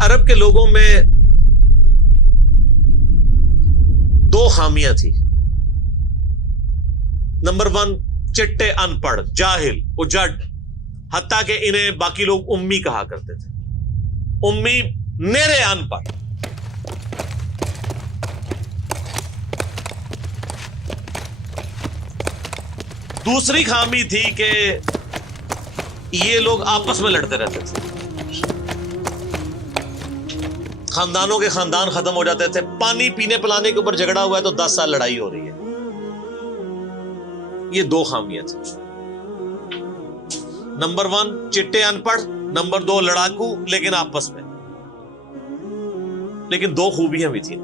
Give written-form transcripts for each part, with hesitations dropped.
عرب کے لوگوں میں دو خامیاں تھی. نمبر 1 چٹے ان پڑھ جاہل اجڑ، حتیٰ کہ انہیں باقی لوگ امی کہا کرتے تھے. امی نیرے ان پڑھ. دوسری خامی تھی کہ یہ لوگ آپس میں لڑتے رہتے تھے، خاندانوں کے خاندان ختم ہو جاتے تھے. پانی پینے پلانے کے اوپر جھگڑا ہوا ہے تو 10 سال لڑائی ہو رہی ہے. یہ دو خامیاں تھیں. نمبر 1 چٹے ان پڑھ، نمبر 2 لڑاکو لیکن آپس میں. لیکن دو خوبیاں بھی تھیں.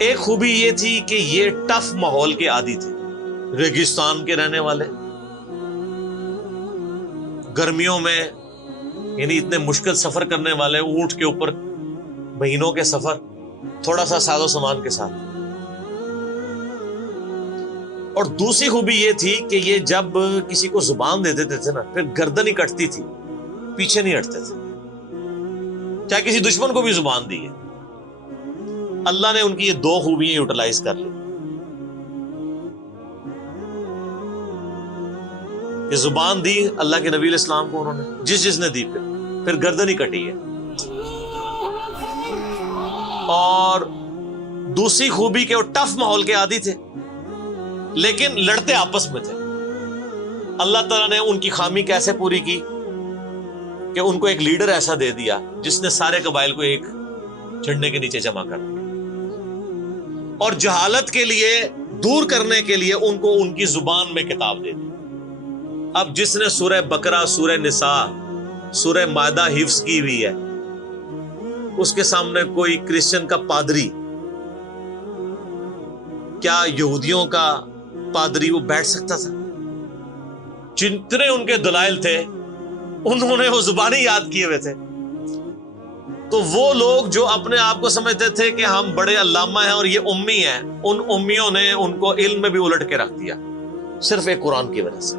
ایک خوبی یہ تھی کہ یہ ٹف ماحول کے عادی تھے، ریگستان کے رہنے والے، گرمیوں میں یعنی اتنے مشکل سفر کرنے والے، اونٹ کے اوپر مہینوں کے سفر، تھوڑا سا ساز و سامان کے ساتھ. اور دوسری خوبی یہ تھی کہ یہ جب کسی کو زبان دے دیتے تھے نا، پھر گردن ہی کٹتی تھی، پیچھے نہیں ہٹتے تھے، چاہے کسی دشمن کو بھی زبان دی ہے. اللہ نے ان کی یہ دو خوبیاں یوٹیلائز کر لی کہ زبان دی اللہ کے نبی علیہ السلام کو، انہوں نے جس نے دی، پھر گردن ہی کٹی ہے. اور دوسری خوبی کہ وہ ٹف ماحول کے عادی تھے لیکن لڑتے آپس میں تھے. اللہ تعالیٰ نے ان کی خامی کیسے پوری کی کہ ان کو ایک لیڈر ایسا دے دیا جس نے سارے قبائل کو ایک جھنڈے کے نیچے جمع کر دیا، اور جہالت کے لیے دور کرنے کے لیے ان کو ان کی زبان میں کتاب دے دی. اب جس نے سورہ بقرہ، سورہ نساء، سورہ مائدہ حفظ کی ہوئی ہے، اس کے سامنے کوئی کرسچن کا پادری، کیا یہودیوں کا پادری وہ بیٹھ سکتا تھا؟ جتنے ان کے دلائل تھے انہوں نے وہ زبانی یاد کیے ہوئے تھے. تو وہ لوگ جو اپنے آپ کو سمجھتے تھے کہ ہم بڑے علامہ ہیں اور یہ امی ہیں، ان امیوں نے ان کو علم میں بھی الٹ کے رکھ دیا صرف ایک قرآن کی وجہ سے.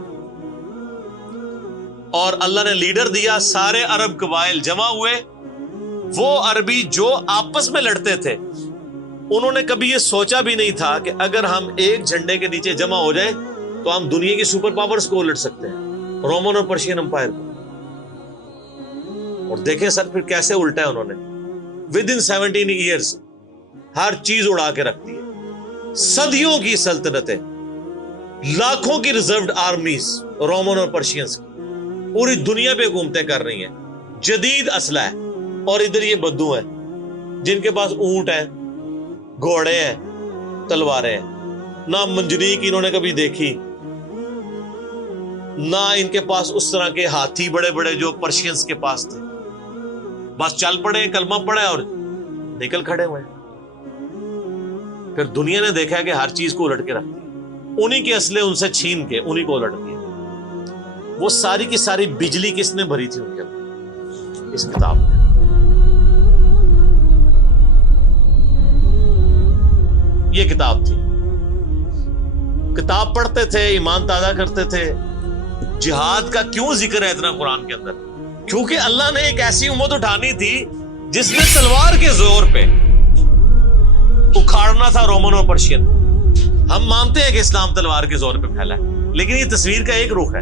اور اللہ نے لیڈر دیا، سارے عرب قبائل جمع ہوئے. وہ عربی جو آپس میں لڑتے تھے انہوں نے کبھی یہ سوچا بھی نہیں تھا کہ اگر ہم ایک جھنڈے کے نیچے جمع ہو جائیں تو ہم دنیا کی سپر پاورز کو الٹ سکتے ہیں، رومن اور پرشین امپائر کو. اور دیکھیں سر پھر کیسے الٹا ہے انہوں نے. ود ان 17 ایئرز ہر چیز اڑا کے رکھ دی ہے. صدیوں کی سلطنتیں، لاکھوں کی ریزروڈ آرمیز رومن اور پرشینز کی پوری دنیا پہ حکومتیں کر رہی ہیں، جدید اسلحہ ہے. اور ادھر یہ بدو ہیں جن کے پاس اونٹ ہیں، گھوڑے ہیں، تلواریں ہیں. نہ منجنیق انہوں نے کبھی دیکھی، نہ ان کے پاس اس طرح کے ہاتھی بڑے بڑے جو پرشینز کے پاس تھے. بس چل پڑے، کلمہ پڑے اور نکل کھڑے ہوئے. پھر دنیا نے دیکھا کہ ہر چیز کو الٹ کے رکھ دیا، انہی کے اسلحے ان سے چھین کے انہی کو الٹ دیا. وہ ساری کی ساری بجلی کس نے بھری تھی ان کے اندر؟ اس کتاب میں. یہ کتاب تھی. کتاب پڑھتے تھے، ایمان تازہ کرتے تھے. جہاد کا کیوں ذکر ہے اتنا قرآن کے اندر؟ کیونکہ اللہ نے ایک ایسی امت اٹھانی تھی جس نے تلوار کے زور پہ اکھاڑنا تھا رومن اور پرشین. ہم مانتے ہیں کہ اسلام تلوار کے زور پہ پھیلا ہے، لیکن یہ تصویر کا ایک رخ ہے.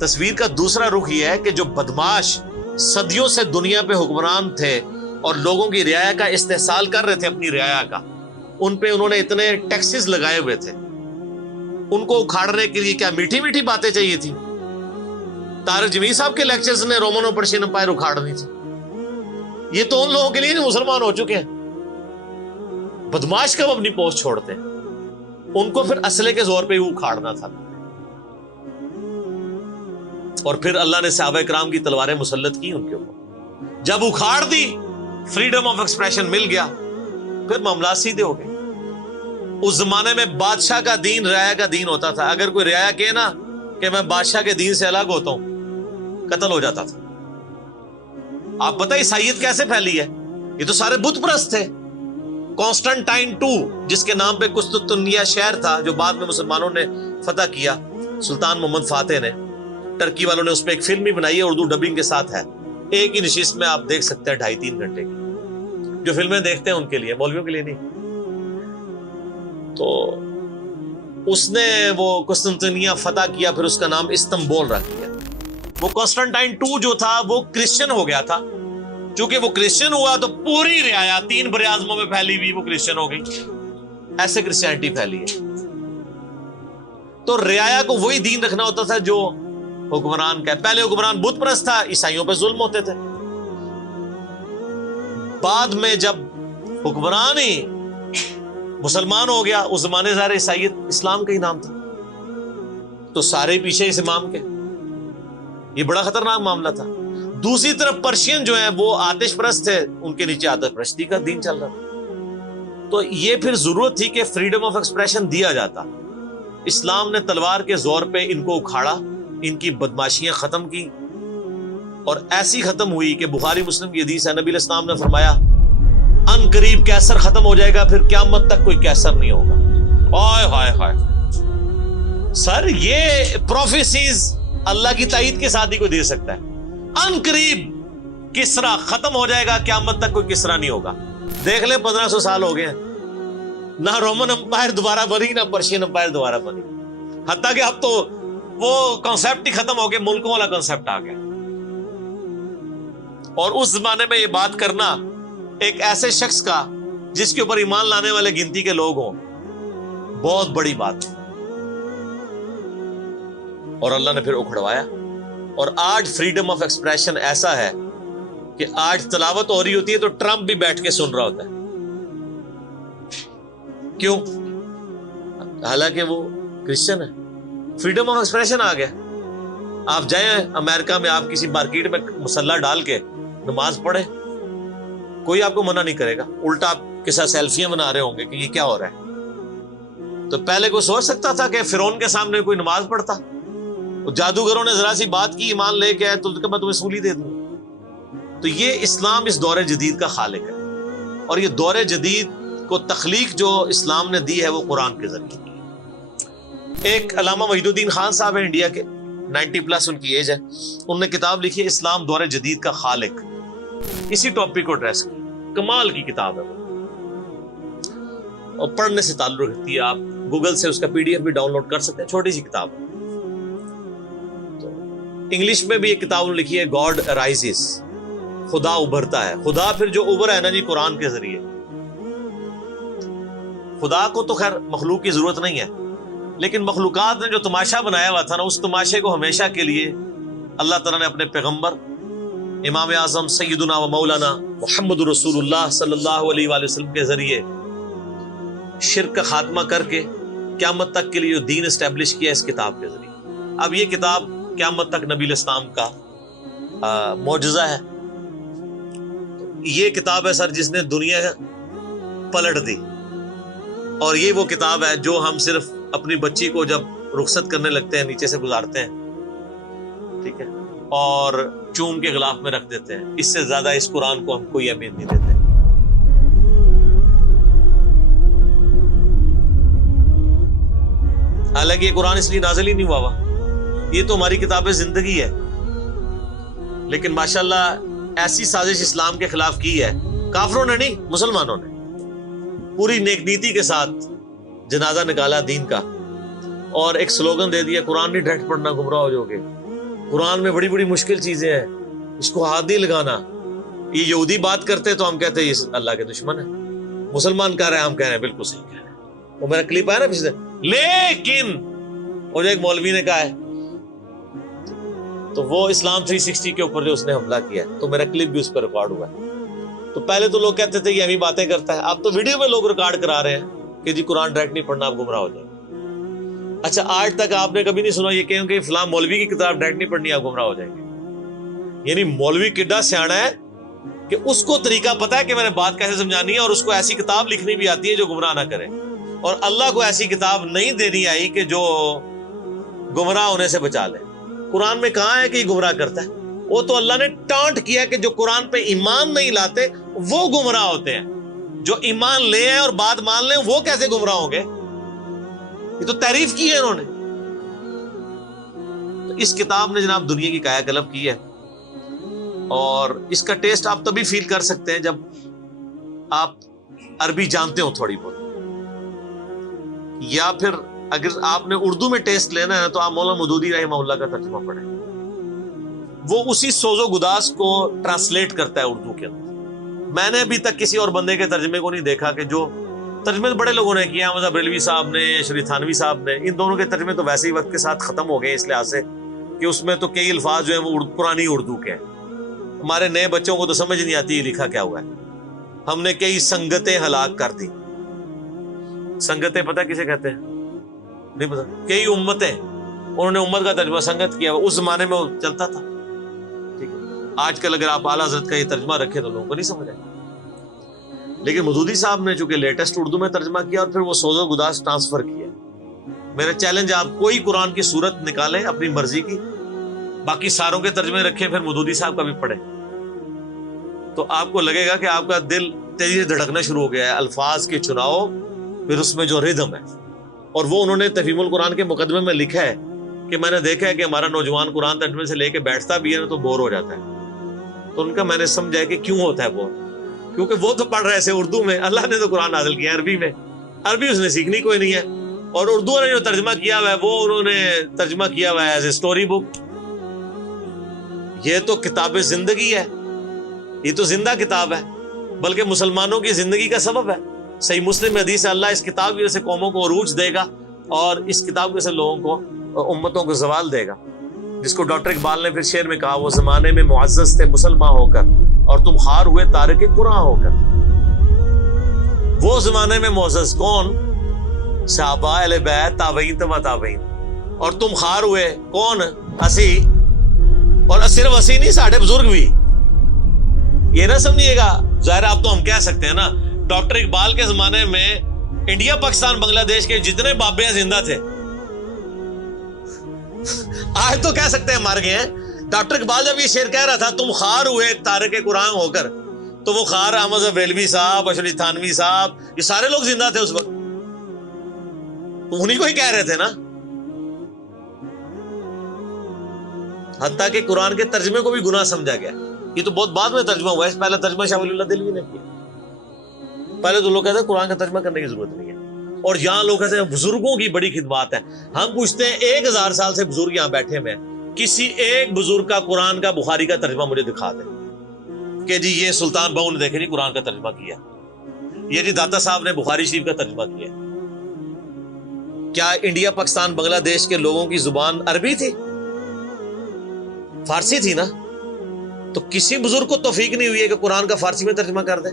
تصویر کا دوسرا رخ یہ ہے کہ جو بدماش صدیوں سے دنیا پہ حکمران تھے اور لوگوں کی رعایا کا استحصال کر رہے تھے، اپنی رعایا کا، ان پہ انہوں نے اتنے ٹیکسز لگائے ہوئے تھے. ان کو اکھاڑنے کے لیے کیا میٹھی میٹھی باتیں چاہیے تھی؟ طارق جمیل صاحب کے لیکچرز نے رومن اور پرشین امپائر اکھاڑنی تھی. یہ تو ان لوگوں کے لیے نہیں مسلمان ہو چکے ہیں. بدماش کب اپنی پوسٹ چھوڑتے ہیں؟ ان کو پھر اسلحے کے زور پہ ہی اکھاڑنا تھا. اور پھر اللہ نے صحابہ کرام کی تلواریں مسلط کی ان کے اوپر. جب اکھاڑ دی، فریڈم آف ایکسپریشن مل گیا، پھر معاملات سیدھے ہو گئے. اس زمانے میں بادشاہ کا دین رعایا کا دین ہوتا تھا. اگر کوئی رعایا کہے نا کہ میں بادشاہ کے دین سے الگ ہوتا ہوں، قتل ہو جاتا تھا. آپ پتہ عیسائیت کیسے پھیلی ہے؟ یہ تو سارے بت پرست تھے. کانسٹنٹائن 2 جس کے نام پہ قسطنطنیہ شہر تھا جو بعد میں مسلمانوں نے فتح کیا، سلطان محمد فاتح نے، ٹرکی والوں نے اس پہ ایک فلم بھی بنائی ہے، اردو ڈبنگ کے ساتھ ہے، ایک ہی نشست میں آپ دیکھ سکتے ہیں 2.5-3 گھنٹے کی. جو فلمیں دیکھتے ہیں ان کے لیے، مولویوں کے لیے نہیں. تو اس نے وہ قسطنطنیہ فتح کیا، پھر اس کا نام استنبول رکھ دیا. وہ قسطنطین 2 جو تھا وہ کرسچن ہو گیا تھا. چونکہ وہ کرسچن ہوا تو پوری رعایا 3 براعظموں میں پھیلی ہوئی وہ کرسچن ہو گئی. ایسے کرسچینٹی پھیلی ہے. تو رعایا کو وہی دین رکھنا ہوتا تھا جو حکمران کا ہے. پہلے حکمران بت پرست تھا، عیسائیوں پہ ظلم ہوتے تھے. بعد میں جب حکمران ہی مسلمان ہو گیا، اس زمانے ظاہر عیسائیت اسلام کا ہی نام تھا، تو سارے پیچھے اس امام کے. یہ بڑا خطرناک معاملہ تھا. دوسری طرف پرشین جو ہیں وہ آتش پرست تھے، ان کے نیچے آتش پرستی کا دین چل رہا تھا. تو یہ پھر ضرورت تھی کہ فریڈم آف ایکسپریشن دیا جاتا. اسلام نے تلوار کے زور پہ ان کو اکھاڑا، ان کی بدماشیاں ختم کی، اور ایسی ختم ہوئی کہ بخاری مسلم کی حدیث ہے، نبی علیہ السلام نے فرمایا ان قریب کیسر ختم ہو جائے گا، پھر قیامت تک کوئی کیسر نہیں ہوگا. ہائے ہائے ہائے سر، یہ پروفیسیز اللہ کی تائید کے ساتھ ہی کوئی دے سکتا ہے. ان قریب کسرا ختم ہو جائے گا، قیامت تک کوئی کسرا نہیں ہوگا. دیکھ لیں 1500 سال ہو گئے ہیں، نہ رومن امپائر دوبارہ بنی، نہ پرشین امپائر دوبارہ بنی. حتیٰ کہ اب تو وہ کنسپٹ ہی ختم ہو گئے، ملکوں والا کنسپٹ آ گیا. اور اس زمانے میں یہ بات کرنا ایک ایسے شخص کا جس کے اوپر ایمان لانے والے گنتی کے لوگ ہوں، بہت بڑی بات. اور اللہ نے پھر اکھڑوایا. اور آج فریڈم آف ایکسپریشن ایسا ہے کہ آج تلاوت ہو رہی ہوتی ہے تو ٹرمپ بھی بیٹھ کے سن رہا ہوتا ہے. کیوں؟ حالانکہ وہ کرسچن ہے. فریڈم آف ایکسپریشن آ گیا. آپ جائیں امریکہ میں، آپ کسی مارکیٹ میں مسلح ڈال کے نماز پڑھیں، کوئی آپ کو منع نہیں کرے گا. الٹا آپ کے ساتھ سیلفیاں بنا رہے ہوں گے کہ یہ کیا ہو رہا ہے. تو پہلے کوئی سوچ سکتا تھا کہ فرعون کے سامنے کوئی نماز پڑھتا؟ جادوگروں نے ذرا سی بات کی، ایمان لے کے آئے تو میں تمہیں سولی دے دوں. تو یہ اسلام اس دور جدید کا خالق ہے. اور یہ دور جدید کو تخلیق جو اسلام نے دی ہے وہ قرآن کے ذریعے. ایک علامہ وحید الدین خان صاحب ہیں انڈیا کے، 90+ ان کی ایج ہے. انہوں نے کتاب لکھی ہے اسلام دور جدید کا خالق. اسی ٹاپک کو ایڈریس کی، کمال کی کتاب ہے وہ، اور پڑھنے سے تعلق رکھتی ہے. آپ گوگل سے اس کا PDF بھی ڈاؤن لوڈ کر سکتے ہیں، چھوٹی سی کتاب ہے. تو انگلش میں بھی ایک کتاب لکھی ہے گاڈ رائزز، خدا ابھرتا ہے. خدا پھر جو ابھرا ہے نا جی قرآن کے ذریعے. خدا کو تو خیر مخلوق کی ضرورت نہیں ہے، لیکن مخلوقات نے جو تماشا بنایا ہوا تھا نا، اس تماشے کو ہمیشہ کے لیے اللہ تعالیٰ نے اپنے پیغمبر امام اعظم سیدنا و مولانا محمد رسول اللہ صلی اللہ علیہ وآلہ وسلم کے ذریعے شرک کا خاتمہ کر کے قیامت تک کے لیے جو دین اسٹیبلش کیا اس کتاب کے ذریعے. اب یہ کتاب قیامت تک نبی علیہ السلام کا معجزہ ہے. یہ کتاب ہے سر جس نے دنیا پلٹ دی. اور یہ وہ کتاب ہے جو ہم صرف اپنی بچی کو جب رخصت کرنے لگتے ہیں نیچے سے گزارتے ہیں، ٹھیک ہے، اور چوم کے غلاف میں رکھ دیتے ہیں. اس سے زیادہ اس قرآن کو ہم کوئی اہمیت نہیں دیتے. حالانکہ یہ قرآن اس لیے نازل ہی نہیں ہوا، یہ تو ہماری کتاب زندگی ہے. لیکن ماشاءاللہ ایسی سازش اسلام کے خلاف کی ہے، کافروں نے نہیں، مسلمانوں نے پوری نیک نیتی کے ساتھ جنازہ نکالا دین کا، اور ایک سلوگن دے دیا قرآن نہیں ڈائریکٹ پڑھنا گمراہ ہو جاؤ گے. قرآن میں بڑی بڑی مشکل چیزیں ہیں، اس کو ہاتھ نہیں لگانا. یہ یہودی بات کرتے تو ہم کہتے ہیں یہ اللہ کے دشمن ہے. مسلمان کہہ رہے ہیں، ہم کہہ رہے ہیں بالکل صحیح کہہ رہے ہیں. وہ میرا کلپ آیا نا پچھلے، لیکن وہ جو ایک مولوی نے کہا ہے تو وہ اسلام 360 کے اوپر جو اس نے حملہ کیا ہے، تو میرا کلپ بھی اس پر ریکارڈ ہوا ہے. تو پہلے تو لوگ کہتے تھے کہ ہمیں باتیں کرتا ہے، اب تو ویڈیو میں لوگ ریکارڈ کرا رہے ہیں کہ جی قرآن ڈائریکٹ نہیں پڑھنا، آپ گمراہ ہو جائیں. اچھا آج تک آپ نے کبھی نہیں سنا یہ کہ فلاں مولوی کی کتاب ڈائریکٹ نہیں پڑھنی، آپ گمراہ ہو جائیں گے. یعنی مولوی کڈا سیاڑا ہے کہ اس کو طریقہ پتا ہے کہ میں نے بات کیسے سمجھانی ہے، اور اس کو ایسی کتاب لکھنی بھی آتی ہے جو گمراہ نہ کرے. اور اللہ کو ایسی کتاب نہیں دینی آئی کہ جو گمراہ ہونے سے بچا لے. قرآن میں کہاں ہے کہ یہ گمراہ کرتا ہے؟ وہ تو اللہ نے ٹانٹ کیا کہ جو قرآن پہ ایمان نہیں لاتے وہ گمراہ ہوتے ہیں. جو ایمان لے ہیں اور بات مان لیں وہ کیسے گمراہ ہوں گے؟ یہ تو تعریف کی ہے انہوں نے. تو اس کتاب نے جناب دنیا کی کایا کلب کی ہے، اور اس کا ٹیسٹ آپ تبھی فیل کر سکتے ہیں جب آپ عربی جانتے ہو تھوڑی بہت، یا پھر اگر آپ نے اردو میں ٹیسٹ لینا ہے تو آپ مولانا مودودی رحمہ اللہ کا ترجمہ پڑھیں، وہ اسی سوز و گداز کو ٹرانسلیٹ کرتا ہے اردو کے اندر۔ میں نے ابھی تک کسی اور بندے کے ترجمے کو نہیں دیکھا کہ جو ترجمے بڑے لوگوں نے کیا، احمد بریلوی صاحب نے، شریف تھانوی صاحب نے، ان دونوں کے ترجمے تو ویسے ہی وقت کے ساتھ ختم ہو گئے اس لحاظ سے کہ اس میں تو کئی الفاظ جو ہیں وہ پرانی اردو کے ہیں، ہمارے نئے بچوں کو تو سمجھ نہیں آتی یہ لکھا کیا ہوا ہے۔ ہم نے کئی سنگتیں ہلاک کر دی۔ سنگتیں پتہ کسے کہتے ہیں؟ نہیں پتا۔ کئی امتیں، انہوں نے امت کا ترجمہ سنگت کیا، اس زمانے میں وہ چلتا تھا، ٹھیک ہے۔ آج کل اگر آپ اعلیٰ حضرت کا یہ ترجمہ رکھیں تو لوگوں کو نہیں سمجھ آئے، لیکن مودودی صاحب نے چونکہ لیٹسٹ اردو میں ترجمہ کیا اور پھر وہ سوز و گداز ٹرانسفر کیا۔ میرا چیلنج، آپ کوئی قرآن کی صورت نکالیں اپنی مرضی کی، باقی ساروں کے ترجمے رکھیں، پھر مودودی صاحب کا بھی پڑھیں، تو آپ کو لگے گا کہ آپ کا دل تیزی سے دھڑکنا شروع ہو گیا ہے۔ الفاظ کے چناؤ، پھر اس میں جو ردم ہے، اور وہ انہوں نے تفہیم القرآن کے مقدمے میں لکھا ہے کہ میں نے دیکھا ہے کہ ہمارا نوجوان قرآن ترجمے سے لے کے بیٹھتا بھی ہے نا تو بور ہو جاتا ہے، تو ان کا میں نے سمجھا کہ کیوں ہوتا ہے بور، کیونکہ وہ تو پڑھ رہے تھے اردو میں، اللہ نے تو قرآن نازل کیا عربی میں، عربی اس نے سیکھنی کوئی نہیں ہے، اور اردو نے جو ترجمہ کیا ہوا ہے وہ انہوں نے ترجمہ کیا ہوا ہے ایز اے اسٹوری بک۔ یہ تو کتاب زندگی ہے، یہ تو زندہ کتاب ہے، بلکہ مسلمانوں کی زندگی کا سبب ہے۔ صحیح مسلم میں حدیث ہے، اللہ اس کتاب کی وجہ سے قوموں کو عروج دے گا اور اس کتاب کی وجہ سے لوگوں کو، امتوں کو زوال دے گا، جس کو ڈاکٹر اقبال نے پھر شعر میں کہا، وہ زمانے میں معزز تھے مسلمان ہو کر اور تم خار ہوئے تارک قرآن ہو کر۔ وہ زمانے میں معزز کون؟ صحابہ اہل بیت، تابعین تبع تابعین، اور تم خار ہوئے کون؟ اسی، اور صرف اسی نہیں، ساڑھے بزرگ بھی۔ یہ نہ سمجھیے گا، ظاہر آپ تو ہم کہہ سکتے ہیں نا، ڈاکٹر اقبال کے زمانے میں انڈیا پاکستان بنگلہ دیش کے جتنے بابے ہیں زندہ تھے، آج تو کہہ سکتے ہیں مر گئے ہیں۔ ڈاکٹر اقبال جب یہ شعر کہہ رہا تھا تم خار ہوئے تارک قرآن ہو کر، تو وہ خار احمد بریلوی صاحب، اشرف تھانوی صاحب، یہ سارے لوگ زندہ تھے اس وقت، تو انہی کو ہی کہہ رہے تھے نا۔ حتیٰ کہ قرآن کے ترجمے کو بھی گناہ سمجھا گیا، یہ تو بہت بعد میں ترجمہ ہوا ہے، اس پہلے ترجمہ شاہ ولی اللہ دہلوی نے کیا۔ پہلے تو لوگ کہتے ہیں قرآن کا ترجمہ کرنے کی ضرورت نہیں ہے، اور یہاں لوگ کہتے ہیں بزرگوں کی بڑی خدمات ہے۔ ہم پوچھتے ہیں 1000 سال سے بزرگ یہاں بیٹھے ہوئے ہیں، کسی ایک بزرگ کا قرآن کا بخاری کا ترجمہ مجھے دکھا دیں کہ جی یہ سلطان بہو نے دیکھے نہیں قرآن کا ترجمہ کیا، یہ جی داتا صاحب نے بخاری شریف کا ترجمہ کیا۔ کیا انڈیا پاکستان بنگلہ دیش کے لوگوں کی زبان عربی تھی؟ فارسی تھی نا، تو کسی بزرگ کو توفیق نہیں ہوئی ہے کہ قرآن کا فارسی میں ترجمہ کر دے۔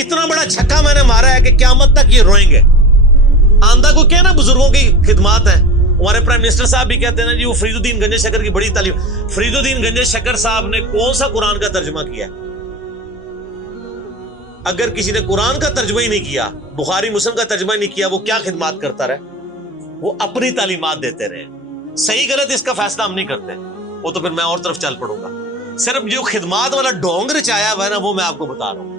اتنا بڑا چھکا میں نے مارا ہے کہ قیامت تک یہ روئیں گے۔ آندہ کو کہنا بزرگوں کی خدمات ہیں، ہمارے پرائم منسٹر صاحب بھی کہتے ہیں نا جی وہ فرید الدین گنج شکر کی بڑی تعلیم۔ فرید الدین گنج شکر صاحب نے کون سا قرآن کا ترجمہ کیا؟ اگر کسی نے قرآن کا ترجمہ ہی نہیں کیا، بخاری مسلم کا ترجمہ ہی نہیں کیا، وہ کیا خدمات کرتا رہے؟ وہ اپنی تعلیمات دیتے رہے۔ صحیح غلط اس کا فیصلہ ہم نہیں کرتے، وہ تو پھر میں اور طرف چل پڑوں گا۔ صرف جو خدمات والا ڈھونگ رچایا ہوا ہے نا، وہ میں آپ کو بتا رہا ہوں۔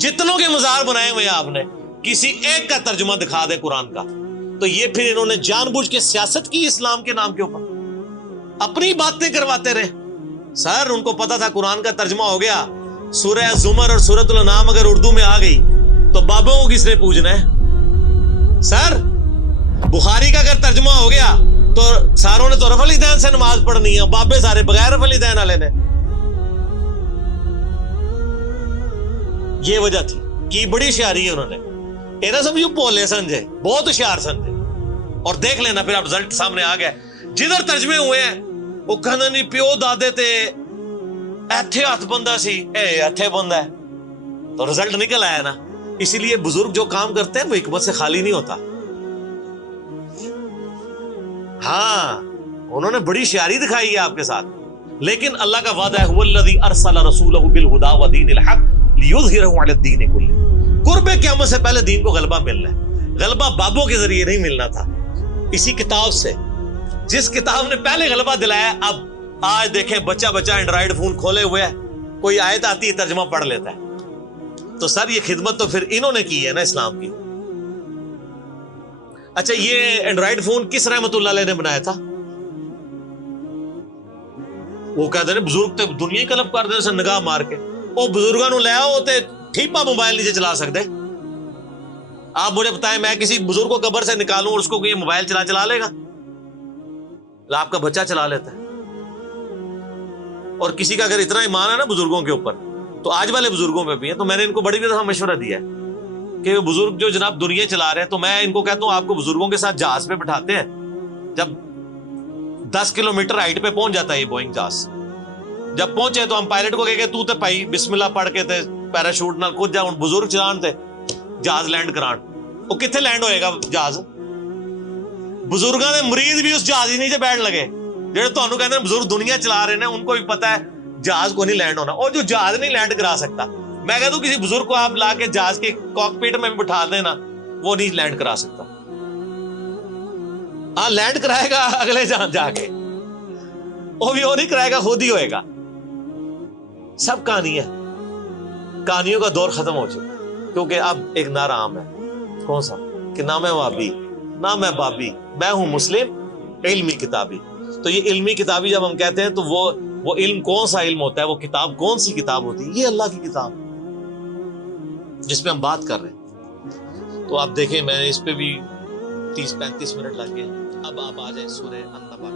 جتنوں کے مزار بنائے ہوئے آپ نے، کسی ایک کا ترجمہ دکھا دیں قرآن کا، تو یہ پھر انہوں نے جان بوجھ کے سیاست کی اسلام کے نام کے اوپر، اپنی باتیں کرواتے رہے۔ سر ان کو پتا تھا قرآن کا ترجمہ ہو گیا، سورہ زمر اور سورۃ الانعام اگر اردو میں آ گئی تو بابوں کو کس نے پوجنا ہے؟ سر بخاری کا اگر ترجمہ ہو گیا تو ساروں نے تو رفع الیدین سے نماز پڑھنی ہے، بابے سارے بغیر رفع الیدین والے نے۔ یہ وجہ تھی کہ بڑی ہوشیاری ہے انہوں نے، یہ نہ سمجھو بولے سمجھے، بہت ہوشیار سمجھے۔ اور دیکھ لینا پھر اب رزلٹ سامنے آ گیا، جدھر ترجمے ہوئے ہیں وہ کہنا نہیں پیو دادے تے ایتھے ہاتھ بندہ سی، اے ایتھے بندہ ہے، تو رزلٹ نکل آیا نا۔ اسی لیے بزرگ جو کام کرتے ہیں وہ حکمت سے خالی نہیں ہوتا۔ ہاں انہوں نے بڑی ہوشیاری دکھائی ہے آپ کے ساتھ، لیکن اللہ کا وعدہ ہے هو الذی ارسل رسولہ بالہدی ودین الحق لیظہرہ علی الدین کلہ۔ قرب قیامت سے پہلے دین کو غلبہ ملنا ہے، غلبہ بابوں کے ذریعے نہیں ملنا تھا، اسی کتاب سے، جس کتاب نے پہلے غلبہ دلایا۔ اب آج دیکھیں بچہ اینڈرائیڈ فون کھولے ہوئے ہے، کوئی آیت آتی ہے ترجمہ پڑھ لیتا ہے۔ تو سر یہ خدمت تو پھر انہوں نے کی ہے نا اسلام کی۔ اچھا یہ اینڈرائڈ فون کس رحمت اللہ علیہ نے بنایا تھا؟ وہ کہتے ہیں بزرگ تے دنیا ہی کلپ کر دے نگاہ مار کے. وہ بزرگوں نو لے آؤ تے ٹھیپا موبائل نیچے چلا سکتے. آپ مجھے بتائیں میں کسی بزرگ کو قبر سے نکالوں اور اس کو کوئی موبائل چلا لے گا؟ آپ کا بچہ چلا لیتا ہے. اور کسی کا اگر اتنا ایمان ہے نا بزرگوں کے اوپر, تو آج والے بزرگوں پہ بھی ہے. تو میں نے ان کو بڑی دفعہ مشورہ دیا ہے کہ بزرگ جو جناب دنیا چلا رہے ہیں, تو میں ان کو کہتا ہوں آپ کو بزرگوں کے ساتھ جہاز پہ بٹھاتے ہیں. جب 10 کلومیٹر ہائٹ پہ پہنچ جاتا ہے یہ بوئنگ جہاز, جب پہنچے تو ہم پائلٹ کو کہے تو تے پائی بسم اللہ پڑھ کے تے پیراشوٹ نال کود جا. ہوں بزرگ چلان تے جہاز لینڈ کران, وہ کتنے لینڈ ہوئے گا جہاز؟ بزرگاں دے مرید بھی اس جہاز ہی نیچے بیٹھ لگے. جہاں تمہیں کہتے ہیں بزرگ دنیا چلا رہے ہیں, ان کو بھی پتا ہے جہاز کو نہیں لینڈ ہونا. اور جو جہاز نہیں لینڈ کرا سکتا, میں کہتا ہوں کسی بزرگ کو آپ لا کے جہاز کے کاکپٹ میں بھی بٹھا دینا, وہ نہیں لینڈ کرا سکتا. ہاں لینڈ کرائے گا اگلے جہاں جا کے, وہ بھی وہ نہیں کرائے گا, خود ہی ہوئے گا. سب کہانی ہے, کہانیوں کا دور ختم ہو چکا, کیونکہ اب ایک نعرہ عام ہے. کون سا؟ کہ نہ میں وابی نہ میں بابی, میں ہوں مسلم علمی کتابی. تو یہ علمی کتابی جب ہم کہتے ہیں تو وہ علم کون سا علم ہوتا ہے, وہ کتاب کون سی کتاب ہوتی ہے؟ یہ اللہ کی کتاب جس پہ ہم بات کر رہے ہیں. تو آپ دیکھیں میں نے اس پہ بھی 30-35 منٹ لگ گئے. اب آپ آ جائیں سورہ النبا.